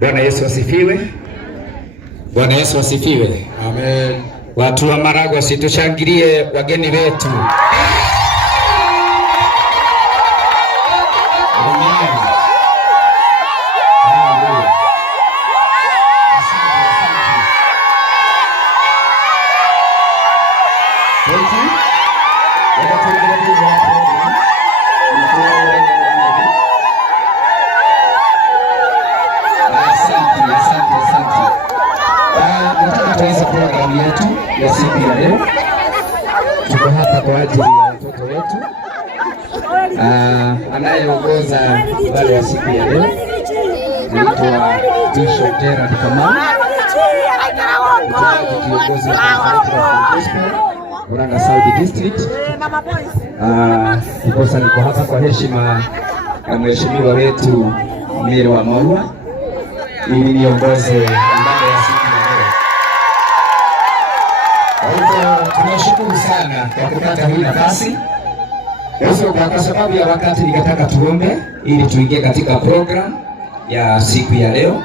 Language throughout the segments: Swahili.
Bwana Yesu asifiwe. Bwana Yesu asifiwe. Amen. Watu wa Maragwa, situshangilie wageni wetu. Programu yetu ya siku ya leo, tuko hapa kwa ajili ya watoto wetu. Anayeongoza ibada ya siku ya leo anaitwa Bishop Gerald Kamau, kiongozi wa Murang'a South District. Sasa niko hapa kwa heshima ya mheshimiwa wetu Mary wa Maua ili niongoze ibada ya siku ya leo. Tunashukuru sana kwa kupata hii nafasi. Kwa sababu ya wakati nikataka tuombe ili tuingie katika program ya siku ya leo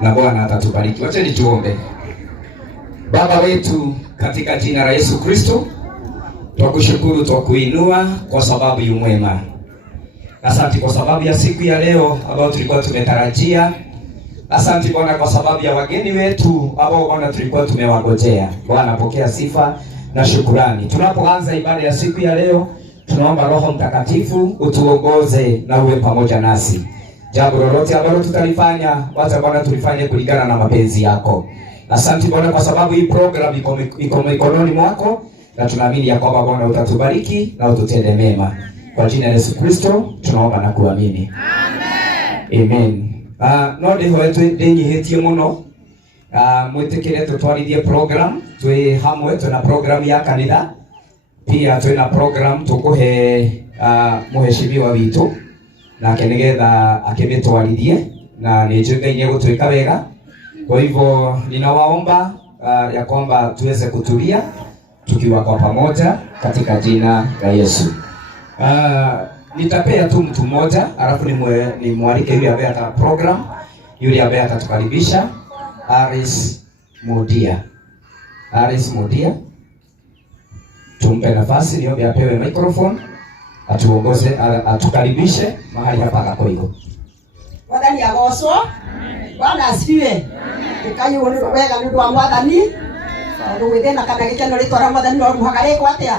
na Bwana atatubariki. Wacha tuombe. Baba wetu, katika jina la Yesu Kristo, tukushukuru, tukuinua kwa sababu yu mwema. Asante kwa sababu ya siku ya leo ambayo tulikuwa tumetarajia. Asante Bwana kwa sababu ya wageni wetu ambao Bwana tulikuwa tumewagojea. Bwana pokea sifa na shukrani. Tunapoanza ibada ya siku ya leo, tunaomba Roho Mtakatifu utuongoze na uwe pamoja nasi. Jambo lolote ambalo tutalifanya, wacha Bwana tulifanye kulingana na mapenzi yako. Asante Bwana kwa sababu hii program iko mikononi mwako, na tunaamini ya kwamba Bwana utatubariki na ututende mema. Kwa jina la Yesu Kristo tunaomba na kuamini. Amen. Amen. No ndihoetwe ndinyihitie muno mwitikire tutwarithie program twi hamwe. Twina program ya kanitha, pia twina program tukuhe muheshimiwa witu nake nigetha akimitwarithie, na nijugaine gutwika wega. Kwa hivyo ninawaomba ya kwamba tuweze kutulia tukiwa kwa pamoja katika jina la Yesu. Nitapea tu mtu mmoja alafu ni mwalike yule ambaye ata program, yule ambaye atatukaribisha, Aris Mudia. Aris Mudia, tumpe nafasi, niombe apewe microphone, atuongoze, atukaribishe mahali hapa Gakoigo. Wadani ya goso, Bwana asifiwe. Tukayo woni wega ndu wa mwathani. Ndu withena kana gikeno ritwara mwathani wa muhagare kwatia.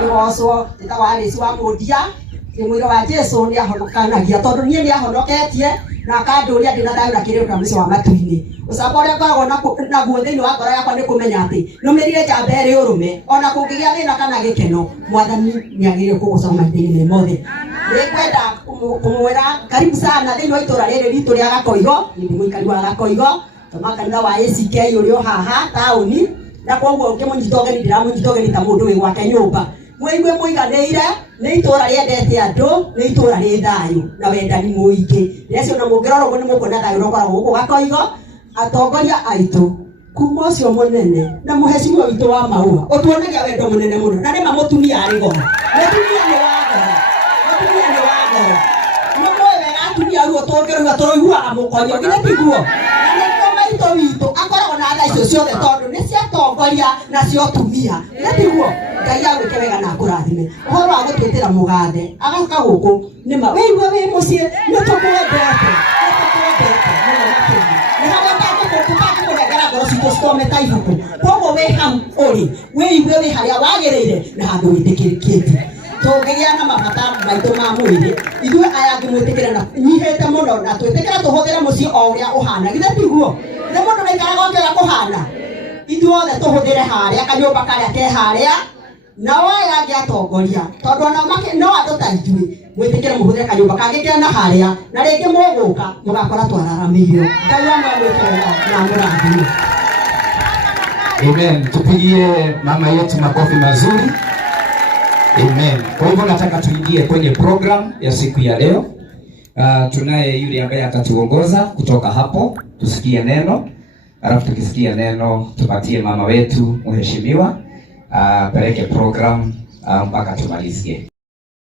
Ni goso titawa Aris wa Mudia. Mwiro wa Jesu ni ahonokanagia tondu nie ni ahonoketie na akanduria ndina thayo na kirio kya mwico wa matuini. Ucaboria ngoragwo na guo thiini wa ngoro yakwa ni kumenya ati numirire njamba iri urume ona kungigia thina kana gikeno, mwathani ni agire kuguca maitini mothe. Nikwenda kumwira karibu sana thiini wa itura riri ritu ria Gakoigo. Ni muikari wa Gakoigo, tuma kanitha wa ACK uri o haha tauni, na koguo ngimunyitogeni ndiramunyitogeni ta mundu wi gwake nyumba. Mwigue muiganeire ni itura riendete andu, ni itura ri thayu na wendani muingi. Yesu na mungiroro ngo ni mukona thayu rokora guku Gakoigo. Atongoria aitu kuma ucio munene na muheshimiwa witu wa Maua utuonagia wendo munene muno, na ni mamutumia ari goro. Mutumia ni wa goro, mutumia ni wa goro. Mumwe wega atumia ruo tongeruga turoigua amukonyo ngine tiguo. Na ni koma ito witu akoragwo na tha icio ciothe tondu ni cia tongoria na cio tumia. Ni tiguo. Ngai agwike wega na akurathime. Uhoro wa gutwitira mugathe agaka guku ni ma weigwe wi mucii ni tukwendete. Tukome taifuku kogo we ham ori we iwe we haria wagirire na handu witikirikiti tugigia na mabata maitu ma mwiri ithuĩ aya ngimwitikira na nyihete muno na twitikira tuhuthira mucii o uria uhana githe tiguo ni mundu naikaraga ngega kuhana ithuothe tuhuthire haria kanyumba karia ke haria na waya ngiatongoria tondu ona no andu ta ithuĩ mwitikire muhuthire kanyumba kangi ke na haria na ringi muguka mugakora twararamirio. Ngai wa mwekera na murathime. Amen. Tupigie mama yetu makofi mazuri. Amen. Kwa hivyo nataka tuingie kwenye program ya siku ya leo. Tunaye yule ambaye atatuongoza kutoka hapo, tusikie neno. Alafu tukisikia neno tupatie mama wetu mheshimiwa peleke program mpaka tumalizie.